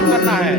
Live करना है।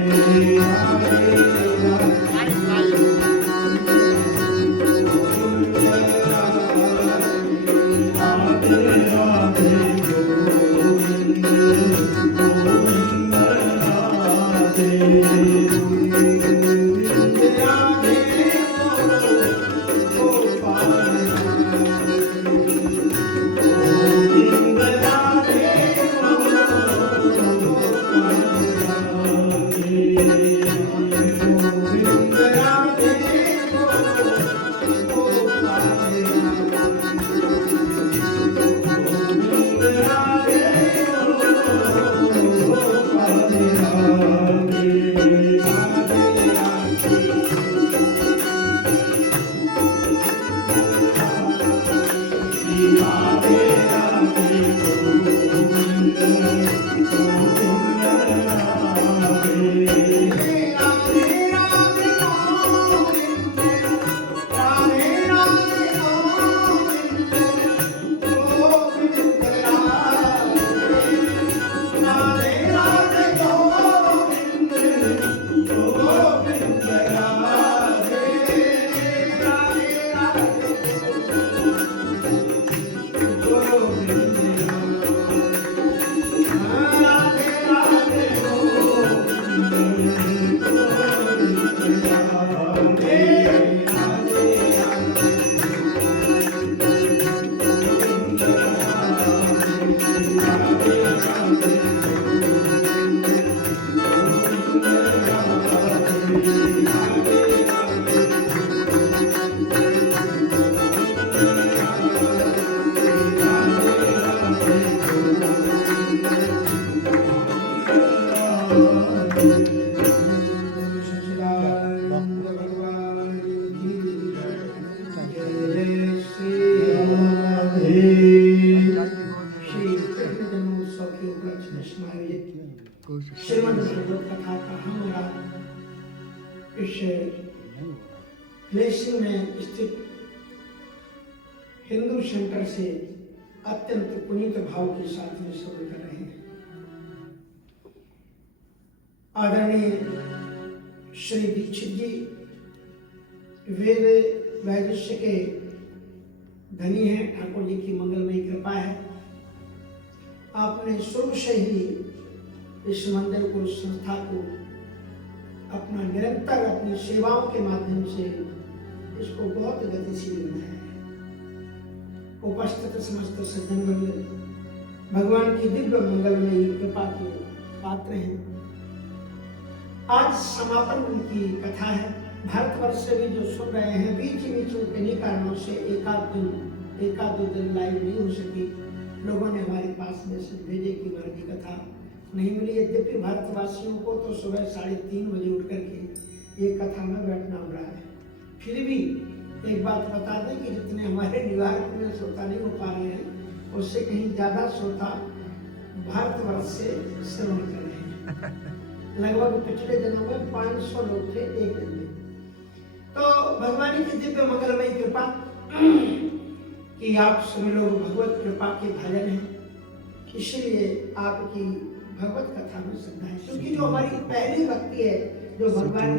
श्रीमद् भागवत कथा का हमारा इस लेसिंग में स्थित हिंदू सेंटर से अत्यंत पुनीत भाव के साथ में श्रवण कर रहे हैं। आदरणीय श्री दीक्षित जी वेद वैदुष्य के धनी हैं, ठाकुर जी की मंगलमयी कृपा है। आपने शुरू से ही इस मंदिर को, संस्था को अपना निरंतर अपनी सेवाओं के माध्यम से इसको बहुत गतिशील बनाया है। उपस्थित समस्त सज्जन वृंद भगवान की दिव्य मंगलमयी कृपा के पात्र हैं। आज समापन की कथा है। भारतवर्ष से भी जो सुन रहे हैं, बीच बीच में किन्हीं कारणों से एकाध दो दिन लाइव नहीं हो सकी। लोगों ने हमारे पास मैसेज भेजे कि हमारी कथा नहीं मिली। यद्यपि भारतवासियों को तो सुबह 3:30 बजे उठ करके ये कथा में बैठना हो रहा है, फिर भी एक बात बता दें कि जितने हमारे न्यूयॉर्क में श्रोता नहीं हो पा रहे हैं, उससे कहीं ज्यादा श्रोता भारतवर्ष से श्रवण कर रहे हैं। लगभग पिछले दिनों में 500 लोग थे एक दिन में। तो भगवान की दिव्य मंगलमयी कृपा कि आप सभी लोग भगवत कृपा के भाजन हैं, इसीलिए आपकी भगवत कथा में श्रद्धा है। क्योंकि जो हमारी पहली भक्ति है, जो भगवान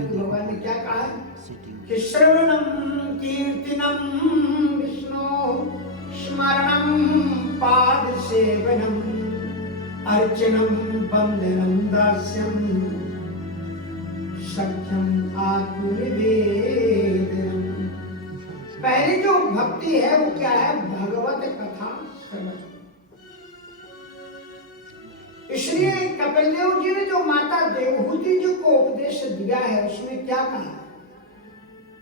ने क्या कहा कि श्रवणम कीर्तनम विष्णु स्मरणम पाद सेवनम अर्चनम वंदनम दास्यम सख्यम आत्मनिवेदनम। पहली जो भक्ति है वो क्या है? भगवत कथा श्रवण। इसलिए कपिल देव जी ने जो माता देवहूति जी को उपदेश दिया है, उसमें क्या कहा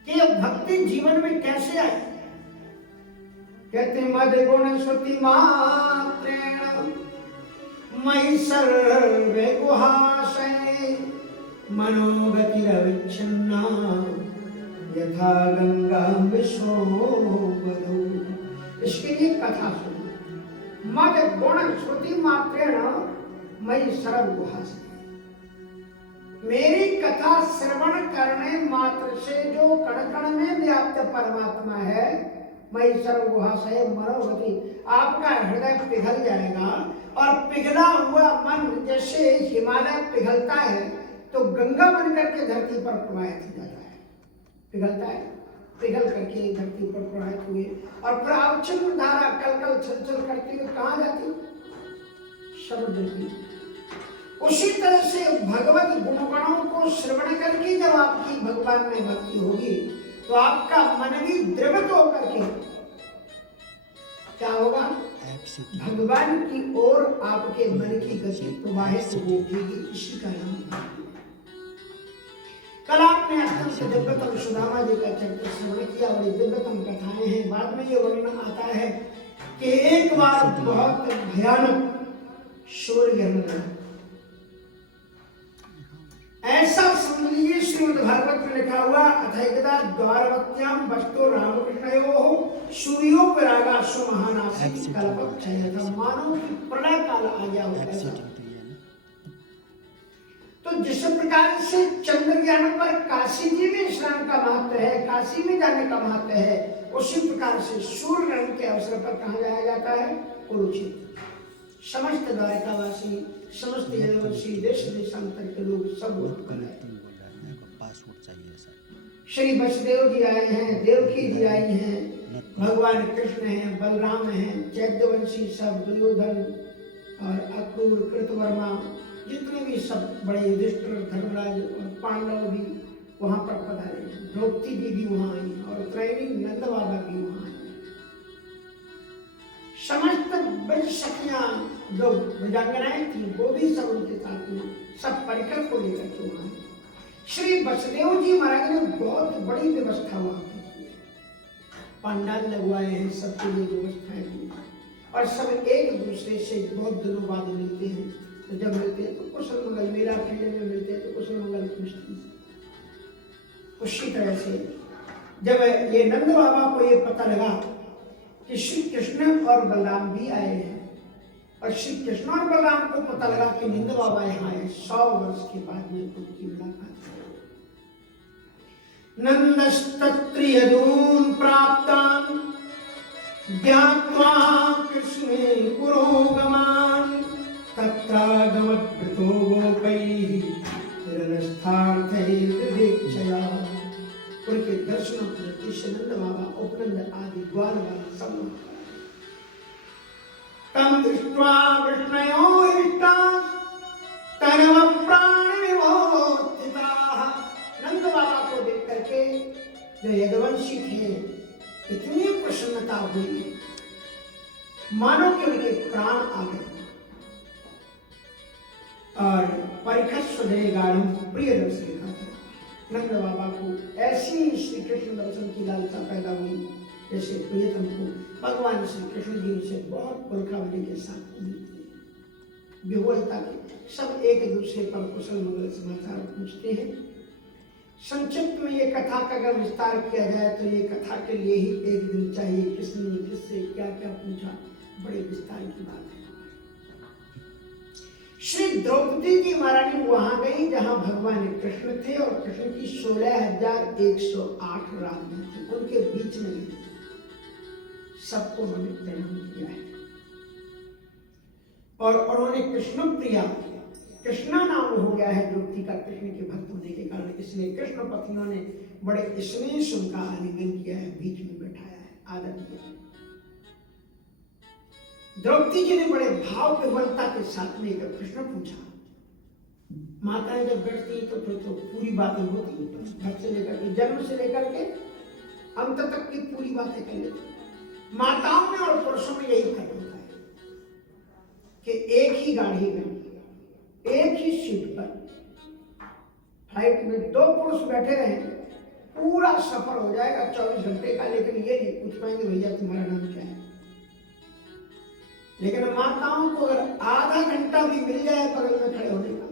कि भक्ति जीवन में कैसे आई? कहते मद गुण श्रुति मात्रेण मयि सर्वे गुहाशये मनोगति रविच्छिन्ना यथा गंगा विश्वोदधौ। इसके लिए कथा सुनो। मद गुण श्रुति मात्रेण मयि सर्व गुहाशये। मेरी कथा श्रवण करने मात्र से जो कण कण में व्याप्त परमात्मा है, मयि सर्व गुहाशये मनोगति, आपका हृदय पिघल जाएगा। और पिघला हुआ मन जैसे हिमालय पिघलता है, तो गंगा बन करके धरती पर प्रवाहित हो जाता है, पिघलता है, पिघल करके धरती पर प्रवाहित हुए और फिर अवचल धारा कल छल छल करते हुए कहाँ जाती? समुद्र की। उसी तरह से भगवत गुणगणों को श्रवण करके जब आपकी भगवान में भक्ति होगी तो आपका मन भी द्रवित होकर के क्या होगा? भगवान की ओर आपके मन की गति प्रवाहित होगी। इसी का नाम भक्ति। कल आपने अत्यंत दिव्यतम सुदामा जी का चरित्र श्रवण किया, बड़ी दिव्यतम कथाएं हैं। बाद में ये वर्णन आता है कि एक बार बहुत भयानक सूर्यग्रहण था। ऐसा समझ लीजिए, श्रीमद् भागवत में लिखा हुआ अथैकदा द्वारवत्याम वस्तु रामकृष्णयोः सूर्योपरागासु महानासी कल्पक्षय था। मानो कि प्रलय काल आ गया हो। तो जिस प्रकार से चंद्रयान पर काशी जी में स्नान का महत्व है, काशी में जाने का महत्व है, उसी प्रकार से सूर्य ग्रहण के अवसर पर कहाँ जाया जाता है? कुरुक्षेत्र। समस्त द्वारकावासी, समस्त यदुवंशी, देश देशांतर के लोग सब पासपोर्ट चाहिए सर। श्री वसुदेव जी आए हैं, देवकी जी आई हैं, भगवान कृष्ण हैं, बलराम हैं, चैत्यवंशी सब, दुर्योधन और अक्रूर, कृतवर्मा, जितने भी सब बड़े युधिष्ठिर, धर्मराज और पांडव भी वहाँ पर पधारे हैं। द्रौपदी जी भी वहाँ आई और त्रैणी नंद बाबा भी वहाँ आई। समस्त ब्रज सखियां जो ब्रजांगनाएं थी वो भी सब उनके साथ में, सब परिकर को लेकर के वहाँ आई। श्री वसुदेव जी महाराज ने बहुत बड़ी व्यवस्था वहाँ की, पंडाल लगवाए हैं, सबके लिए व्यवस्थाएं की और सब एक दूसरे से बहुत दिनों बाद मिलते हैं। तो जब मिलते हैं तो कुशल मंगल, मेला खेलने में मिलते हैं तो कुशल मंगल पूछते हैं। उसी तरह से जब ये नंद बाबा को ये पता लगा कि श्री कृष्ण और बलराम भी आए हैं और श्री कृष्ण और बलराम को पता लगा कि नंद बाबा यहाँ आए, 100 वर्ष के बाद में उनकी मुलाकात है। नंदस्तत्र यदून् प्राप्तान् ज्ञात्वा कृष्णे पुरोगमान् तत्रागमद्भृतो गोपैः हिरणस्थार्थैर्विवेक्षया। उनके दर्शनों के दृश्य नंद बाबा, उपनंद आदि द्वार वाला सब तम दृष्ट्वा विष्णयो हृष्टाः तनव प्राण विमोहिताः। नंद बाबा को देख करके जो यदुवंशी थे इतनी प्रसन्नता हुई मानो कि उनके प्राण आ गए। और परिखस्वदे गाढ़म प्रिय दर्शन लिखा था। नंद बाबा को ऐसी श्री कृष्ण दर्शन की लालसा पैदा हुई जैसे प्रियतम को भगवान श्री कृष्ण जी से बहुत पुरखावली के साथ मिलते, विह्वलता के सब एक दूसरे पर कुशल मंगल समाचार पूछते हैं। संक्षिप्त में ये कथा का अगर विस्तार किया जाए तो ये कथा के लिए ही एक दिन चाहिए। किसने किससे क्या क्या पूछा, बड़े विस्तार की बात है। श्री द्रौपदी जी महारानी वहां गई जहां भगवान कृष्ण थे और कृष्ण की 16,108 रानियां थी, उनके बीच में सबको उन्होंने प्रणाम किया है और उन्होंने कृष्ण प्रिया, कृष्णा नाम हो गया है द्रौपदी का कृष्ण के भक्त होने के कारण, इसलिए कृष्ण पत्नियों ने बड़े स्नेह से उनका आलिंगन किया है, बीच में बैठाया है, आदर किया है। द्रौपदी जी ने बड़े भाव विह्वलता के साथ में जब प्रश्न पूछा, माताएं जब बैठती तो फिर तो पूरी बातें होती, घर से लेकर के जन्म से लेकर के अंत तक की पूरी बातें कर लेती। माताओं में और पुरुषों में यही फर्क होता है कि एक ही गाड़ी में एक ही सीट पर फ्लाइट में 2 पुरुष बैठे रहे, पूरा सफर हो जाएगा 24 घंटे का, लेकिन ये नहीं पूछ पाएंगे भैया तुम्हारा नाम क्या है। लेकिन माताओं को अगर आधा घंटा भी मिल जाए बगल में खड़े होने का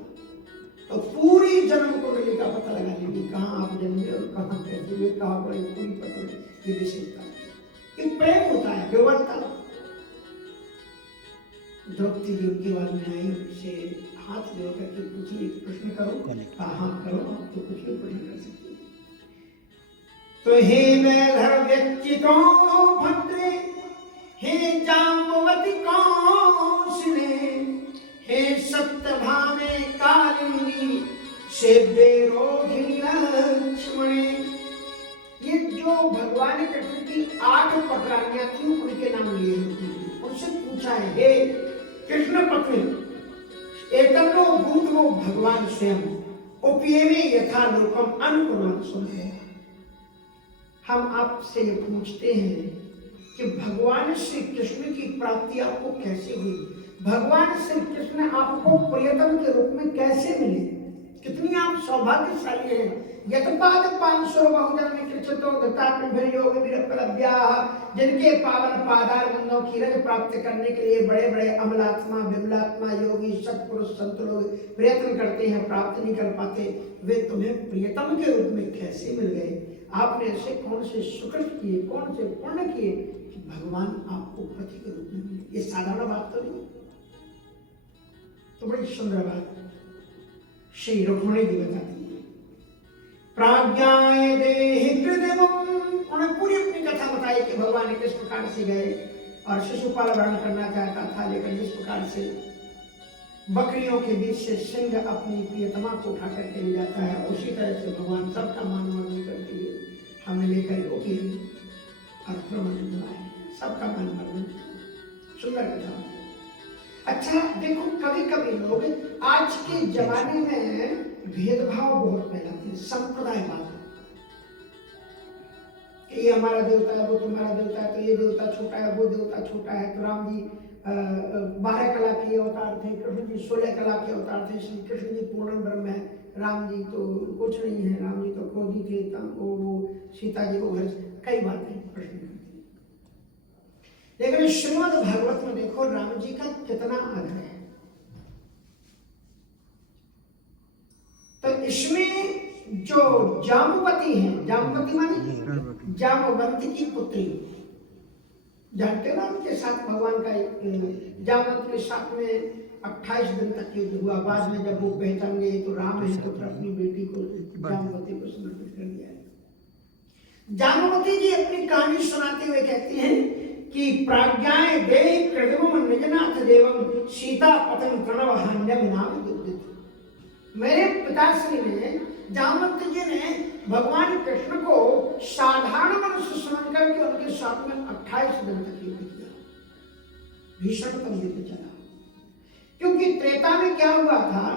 तो पूरी जन्म कुंडली का पता लगा लेंगी, कहाँ आप जन्मे और कहाँ कैसे हुए, कहाँ पड़े, पूरी पता लगे। ये विशेषता, ये प्रेम होता है, विवरता। द्रौपदी जी उनके बाद में आई, उनसे हाथ जोड़ करके पूछी, एक प्रश्न करो, हाँ करो, आप तो कुछ भी प्रश्न कर सकते। तो हे मैधर व्यक्तितो भद्रे, हे जाम्बवती कौशिले, हे सत्यभामे कालिंदी, सेव्ये रोहिणी लक्ष्मणे। ये जो भगवान कृष्ण की 8 पटरानियां थी उनके नाम लिए उनसे पूछा है, हे कृष्ण पत्नी एतन्नो भूतो भगवान स्वयं उपयेमे यथा लोकम अनुकुर्वन् सुनो। हम आपसे ये पूछते हैं कि भगवान श्री कृष्ण की प्राप्ति आपको कैसे हुई, भगवान श्री कृष्ण आपको प्रियतम के रूप में कैसे मिले, कितनी आप सौभाग्यशाली हैं। यतपाद पांसुर बहुजन कृच्छतो दत्तात्मभिर्योग विरपलभ्याः, जिनके पावन पादार बंदों की रज प्राप्त करने के लिए बड़े बड़े अमलात्मा विमलात्मा योगी सत्पुरुष संत लोग प्रयत्न करते हैं, प्राप्त नहीं कर पाते, वे तुम्हें प्रियतम के रूप में कैसे मिल गए। आपने ऐसे कौन से सुकृत किए, कौन से पुण्य किए कि भगवान आपको पति के रूप में मिले। ये साधारण बात तो नहीं, तो बड़ी सुंदर बात श्री रुक्मिणी जी बताती है। प्राज्ञाय देहि कृतवम, उन्होंने पूरी अपनी कथा बताई कि भगवान किस प्रकार से गए और शिशुपाल वर्ण करना चाहता था, लेकिन जिस प्रकार से बकरियों के बीच से सिंह अपनी प्रियतमा को उठा करके ले जाता है, उसी तरह से भगवान सबका मान वर्णन करते हुए हमें लेकर योगी और प्रमाण बुलाए, सबका मान वर्णन। सुंदर कथा। अच्छा देखो, कभी कभी लोग आज के जमाने में भेदभाव बहुत फैलाते हैं, संप्रदायवाद, कि ये हमारा देवता है, वो तुम्हारा देवता है, तो ये देवता छोटा है, वो देवता छोटा है, तो राम जी 12 कला के अवतार थे, कृष्ण जी 16 कला के अवतार थे, श्री कृष्ण जी पूर्ण ब्रह्म है, राम जी तो कुछ नहीं है, राम जी तो क्रोधी थे, वो सीता जी को घर, कई बातें प्रश्न करती। लेकिन श्रीमद् भागवत में देखो राम जी का कितना आदर है। तो इसमें जो जाम्बवती है, जाम्बवती माने जाम्बवंती की पुत्री, जानते हो उनके साथ भगवान का जाम्बवती के साथ में 28 दिन तक युद्ध हुआ। बाद में जब वो पहचान गए तो राम है, तो फिर अपनी बेटी को जाम्बवती को समर्पित कर दिया। जाम्बवती जी अपनी कहानी सुनाते हुए कहती हैं कि प्राज्ञाय देहि कृतवम निजनाथ देवम सीता पतन प्रणव हान्यम नाम विद्युत। मेरे पिताश्री ने, जाम्बवती जी ने भगवान कृष्ण को साधारण मनुष्य समझ करके उनके साथ में 28 दिन तक युद्ध किया, भीषणतम युद्ध चला। क्योंकि त्रेता में क्या हुआ था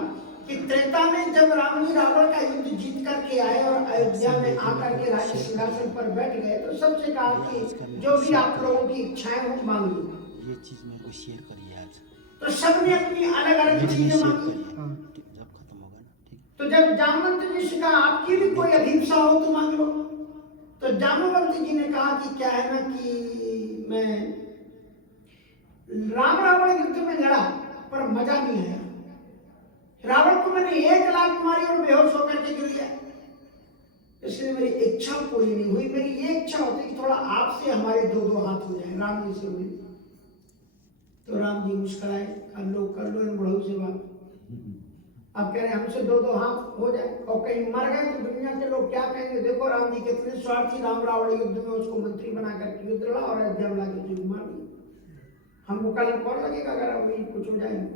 कि त्रेता में जब राम जी रावण का युद्ध जीत करके आए और अयोध्या में आकर के राज सिंहासन पर बैठ गए, तो सबसे कहा कि जो भी आप लोगों की इच्छाएं हो मांग लो। ये चीज मेरे को शेयर करिए आज। तो सबने अपनी अलग अलग चीजें मांगी। जब खत्म होगा ना, ठीक। तो जब जाम्बवती जी से कहा आपकी भी कोई अभिप्सा हो तो मांग लो, तो जाम्बवती जी ने कहा कि क्या है ना कि मैं राम रावण युद्ध में लड़ा पर मजा नहीं आया, रावण को मैंने 1 लात मारी और बेहोश होकर के गिर गया, इसलिए मेरी इच्छा पूरी नहीं हुई। मेरी ये इच्छा होती कि थोड़ा आपसे हमारे 2-2 हाथ हो जाए, राम जी से हुई। तो राम जी मुस्कुराए, कर लो इन बुढ़ऊ से बात। अब कह रहे हमसे 2-2 हाथ हो जाए और कहीं मर गए तो दुनिया के लोग क्या कहेंगे, देखो राम जी कितने स्वार्थी, राम रावण युद्ध में उसको मंत्री बना करके युद्ध लड़ा और अयोध्या में लाके जुग मार दिया, हमको कलंक और लगेगा अगर अभी कुछ हो जाए।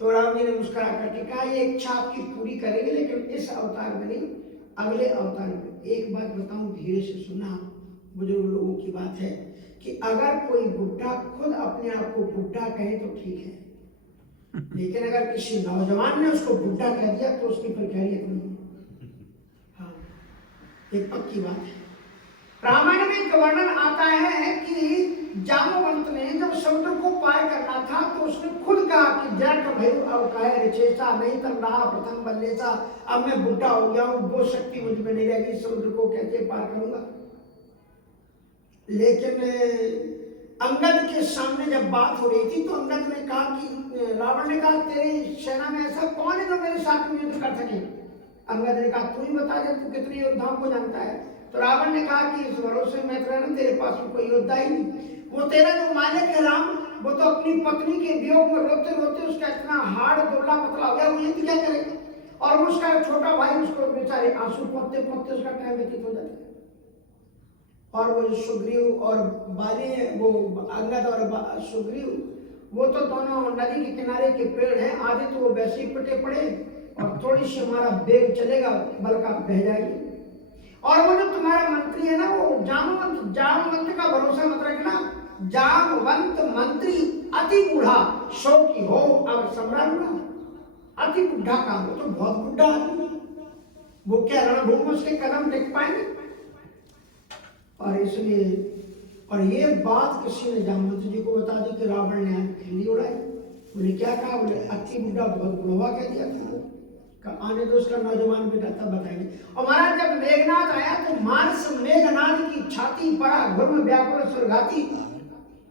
तो राम जी ने मुस्कुरा करके कहा ये इच्छा आपकी पूरी करेंगे, लेकिन इस अवतार में नहीं, अगले अवतार में। एक बात बताऊं, धीरे से सुनना, बुजुर्ग लोगों की बात है कि अगर कोई बुढ़ा खुद अपने आप को बुढ़ा कहे तो ठीक है, लेकिन अगर किसी नौजवान ने उसको बुढ़ा कह दिया तो उसकी फिर खैरियत नहीं। हाँ, एक पक्की बात है। रामायण में एक वर्णन आता है कि जाम्बवंत ने जब समुद्र को पार करना था तो उसने खुद कहा कि जट भयु अब कहे रिचेसा, नहीं तन रहा प्रथम बल्लेसा, अब मैं बुढ़ा हो गया हूं, वो शक्ति मुझ में नहीं रहेगी, समुद्र को कैसे पार करूंगा। लेकिन अंगद के सामने जब बात हो रही थी तो अंगद ने कहा कि रावण ने कहा तेरी सेना में ऐसा कौन है जो मेरे साथ में युद्ध कर सके। अंगद ने कहा तू ही बता दे, तू कितने योद्धाओं को जानता है। तो रावण ने कहा कि इस भरोसे में रहना, तेरे पास में कोई योद्धा ही नहीं, वो तेरा जो मालिक है राम, वो तो अपनी पत्नी के वियोग में रोते रोते उसका इतना हाड़ दुबला पतला हो गया, वो युद्ध क्या करेगा। और उसका छोटा भाई उसको बेचारे आंसू पोंछते पोंछते उसका टाइम व्यतीत हो जाता है। और वो सुग्रीव और बाली, वो अंगद और सुग्रीव, वो तो दोनों नदी के किनारे के पेड़ हैं, आधे तो वो वैसे ही पिटे पड़े और थोड़ी सी हमारा वेग चलेगा, बलका बह जाएगी। और वो जो तुम्हारा मंत्री है ना, वो जामवंत का भरोसा मत रखना। जामवंत मंत्री अति बूढ़ा, सो की हो अब सम्राट बना। अति बुढ़ा काम हो तो बहुत बुढ़ा आदमी, वो क्या रणभूमि में उसके कदम टेक पाएंगे? और इसलिए, और ये बात किसी ने जामवंत जी को बता दी कि रावण ने खिल्ली उड़ाई। बोले क्या कहा? बोले अति बुढ़ा बहुत बुढ़वा कह दिया था। आने दो उसका नौजवान बेटा तब बताएंगे। और महाराज जब मेघनाथ आया तो मानस मेघनाथ की छाती पड़ा, घुर्म व्याकुल स्वर्गाती।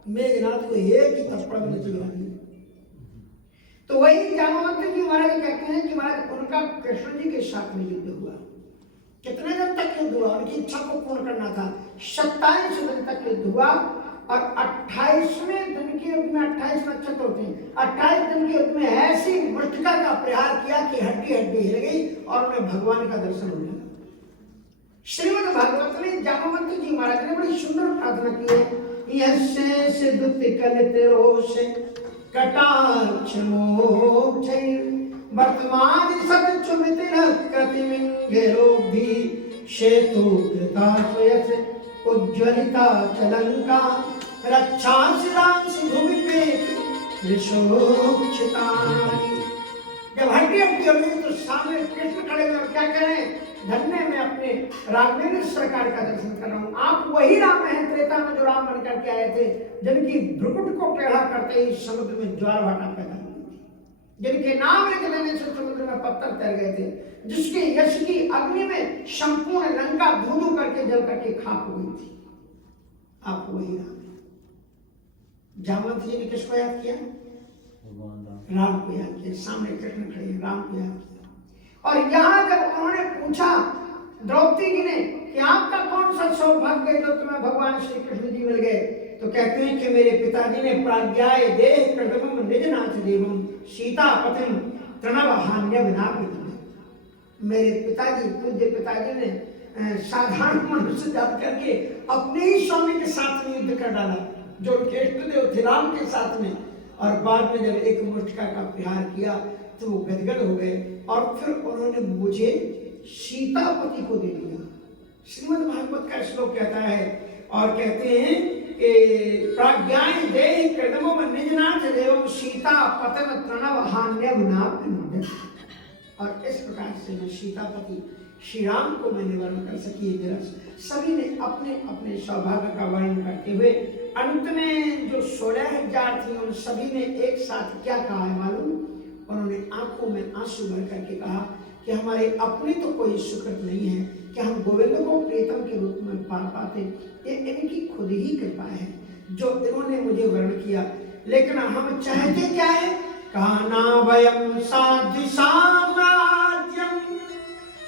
मेघनाथ को एक ही थप्पड़ में गिरा दिया। तो वही जामवंत जी महाराज कहते हैं कि महाराज उनका कृष्ण जी के साथ में युद्ध हुआ। कितने दिन तक युद्ध हुआ? उनकी इच्छा को पूर्ण करना था। 27 दिन तक युद्ध हुआ और 28वें दिन के युद्ध में 28 नक्षत्र होते हैं। 28 दिन के युद्ध में ऐसी मुष्टिका का प्रहार किया कि हड्डी हड्डी हिल गई और उन्हें भगवान का दर्शन हो गया। श्रीमद् भागवत में जामवंत जी महाराज ने बड़ी सुंदर प्रार्थना की है। यस्य सिद्धि कलितरोष कटाक्ष मोक्षै वर्तमान सतचुमितिन कृतिमिंगेरोधि शेतु कृता स्वयस उज्ज्वलिता चलंका रक्षांश भूमि पे विशोक्षितानि। जब हड्डी हड्डी हो गई तो सामने कृष्ण खड़े हुए और क्या कह रहे हैं? धन्य मैं अपने राघवेंद्र सरकार का दर्शन कर रहा हूँ। आप वही राम हैं त्रेता में जो राम बन करके आए थे, जिनकी भ्रुकुट को टेढ़ा करते ही समुद्र में ज्वार भाटा पैदा हुई थी, जिनके नाम लिख देने से समुद्र में पत्थर तैर गए थे, जिसके यश की अग्नि में संपूर्ण लंका धू धू करके जल करके खाक हो गई थी। आप वही राम हैं। जामवंत जी ने किसको याद किया? राम को याद किया। सामने कृष्ण खड़े हैं, राम को याद किया। और यहाँ जब उन्होंने पूछा द्रौपदी जी ने कि आपका कौन सा सौभाग्य है जो तुम्हें भगवान श्री कृष्ण जी मिल गए, तो कहते हैं कि मेरे पिताजी ने प्राज्ञाय देह कृतमम निजनाथ देवम सीता पतिम तृणव हान्य विनापित। मेरे पिताजी, पूज्य पिताजी ने साधारण मनुष्य जात करके अपने ही स्वामी के साथ में युद्ध कर डाला, जो उनके इष्ट देव थे राम के साथ में। और बाद में जब एक मुष्टिका का प्रहार किया तो वो गदगद हो गए और फिर उन्होंने मुझे सीतापति को दे दिया। श्रीमद् भागवत का श्लोक कहता है और कहते हैं कि प्राज्ञाय देहि कृतमो निजनाथ देवम सीता पतन तृणव हान्य विनापित। और इस प्रकार से मैं सीतापति श्री राम को मैंने वर्णन कर सकी है। सभी ने अपने अपने सौभाग्य का वर्णन करते हुए अंत में जो 16,000 थी उन सभी ने एक साथ क्या कहा है मालूम? उन्होंने आंखों में आंसू भर करके कहा कि हमारे अपने तो कोई सुकृत नहीं है कि हम गोविंद को प्रीतम के रूप में पा पाते। ये इनकी खुद ही कृपा है जो इन्होंने मुझे वर्णन किया। लेकिन हम चाहते क्या है? काना वयम साधि साम्राज्यम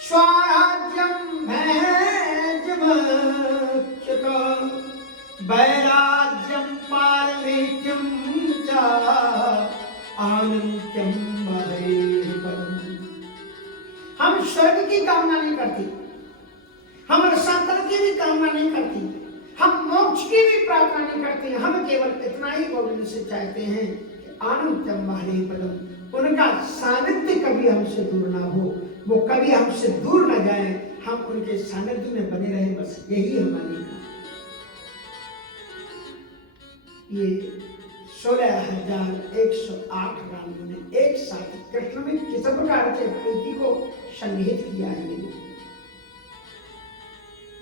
स्वराज्यम वैराज्यम पारमेत्यम च आनंत्यम महेश्वरम। हम स्वर्ग की कामना नहीं करती, हम रसातल की भी कामना नहीं करती, हम मोक्ष की भी प्रार्थना नहीं करते। हम केवल इतना ही गोविंद से चाहते हैं कि आनंत्यम महेश्वरम, उनका सानिध्य कभी हमसे दूर ना हो, वो कभी हमसे दूर न जाए, हम उनके सानिध्य में बने रहे, बस यही हमारी ये 16,108 रामों ने एक साथ कृष्ण में किस प्रकार से प्रीति को संगीत किया है।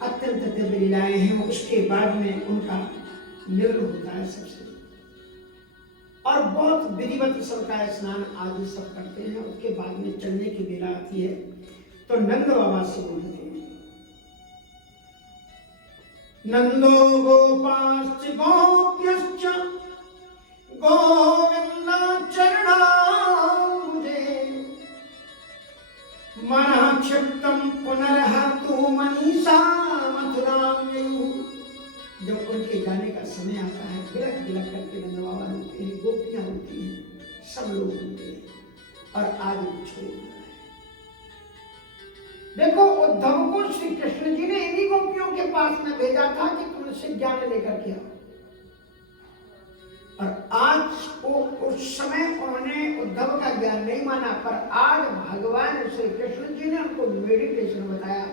अत्यंत दिव्य लीलाएं हैं। उसके बाद में उनका मिलन होता है सबसे, और बहुत विधिवत सबका स्नान आदि सब करते हैं। उसके बाद में चलने की बेला आती है तो नंद बाबा से बोलते हैं, नंदो गोपाश्च गोप्यश्च गोविंद चरणाम्बुजे मनः क्षिप्तं पुनर्हतु मनीषा मथुरां ययुः। जब उनके जाने का समय आता है बिलख बिलख करके नंद बाबा रोते हैं, गोपियां रोती हैं, सब लोग रोते हैं और आज छोड़ दिया है। देखो उद्धव को श्री कृष्ण जी ने इन्हीं गोपियों के पास में भेजा था कि तुम इससे ज्ञान लेकर के आओ, और आज वो उस समय उन्होंने उद्धव का ज्ञान नहीं माना, पर आज भगवान श्री कृष्ण जी ने उनको मेडिटेशन बताया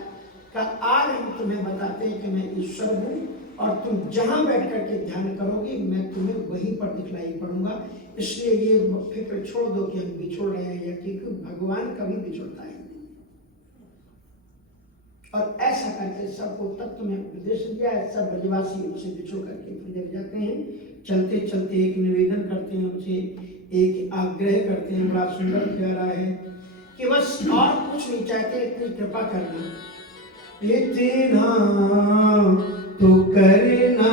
कि आज हम तुम्हें बताते हैं कि मैं ईश्वर हूँ और तुम जहां बैठ करके ध्यान करोगे मैं तुम्हें वहीं पर दिखलाई पड़ूंगा। इसलिए ये फिक्र छोड़ दो कि हम बिछोड़ रहे हैं या क्योंकि भगवान कभी बिछोड़ता है और ऐसा करके सबको तत्व में उपदेश दिया है। सब ब्रजवासी उनसे बिछोड़ करके फिर जब जाते हैं, चलते चलते एक निवेदन करते हैं, उनसे एक आग्रह करते हैं, बड़ा सुंदर प्यारा है कि बस और कुछ नहीं चाहते, इतनी कृपा करना, इतना तो करना।